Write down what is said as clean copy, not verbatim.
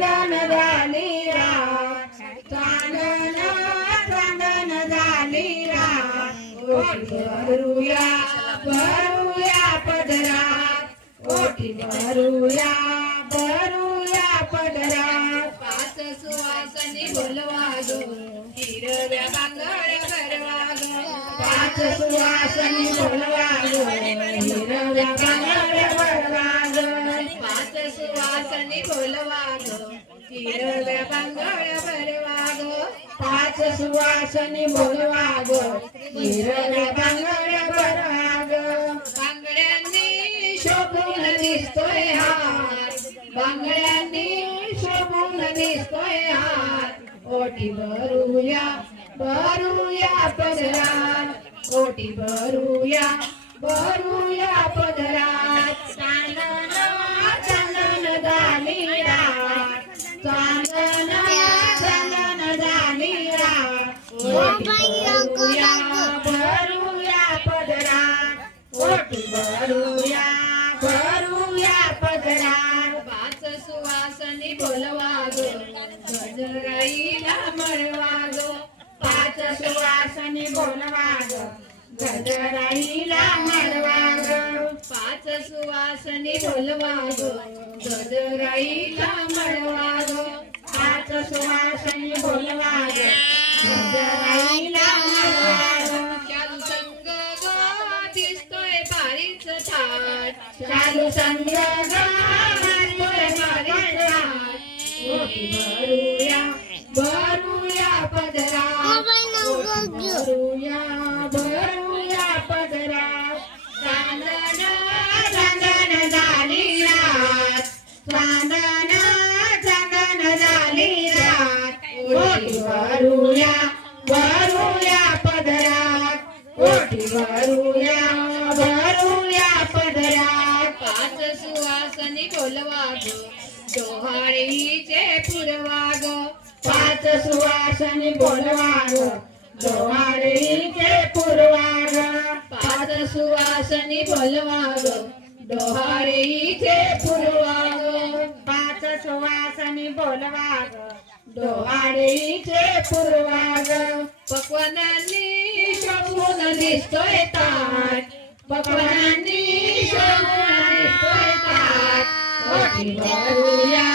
चांदण झाली रात चांदण चांदण झाली रात ओटी भरूया भरूया पदरात ओटी भरूया भरूया पदरात पाच सुवासनी बोलवा गो हिरव्या बांगड्या भरवा गो पाच सुवासनी बोलवा गो हिरव्या बांगड्या भरवा गो पाच सुवासनी बोलवा गो हिरव्या बांगड्या भरवा गो पाच सुवासनी बोलवा गो हिरव्या बांगड्या भरवा गो बांगड्यांनी शोभून दिसतोय हात बांगड्यांनी शोभून दिसतोय हात ओटी भरूया भरूया पदरात ओटी भरूया भरूया पदरात चांदण चांदण झाली रात चांदण चांदण झाली रात ओटी भरूया भरूया पदरात ओटी भरूया भरूया पदरात पाच सुवासनी बोलवा गो गजराईला मळवा गो पाच सुवासनी बोलवा गो गजराईला मळवा गो पाच सुवासनी बोलवा गो गजराईला मळवा गो पाच सुवासनी बोलवा गो गजराईला मळवा गो चालू संग गो दिसतोय बारीच थाट चालू संग गो दिसतोय बारीच थाट ओटी भरूया भरूया पदरात भरूया भरूया पदरात चांदण चांदण झाली रात चांदण चांदण झाली रात ओटी भरूया भरूया पदरात ओटी भरूया भरूया पदरात पाच सुवासनी बोलवा गो डोहाळीचे पुरवा गो पाच सुवासनी बोलवा गो डोहाळीचे पुरवा गो पाच सुवासनी बोलवा गो डोहाळीचे पुरवा गो पाच सुवासनी बोलवा गो डोहाळीचे पुरवा गो पक्वानांनी शोभून दिसतोय ताट पक्वानांनी शोभून दिसतोय ताट ओटी भरूया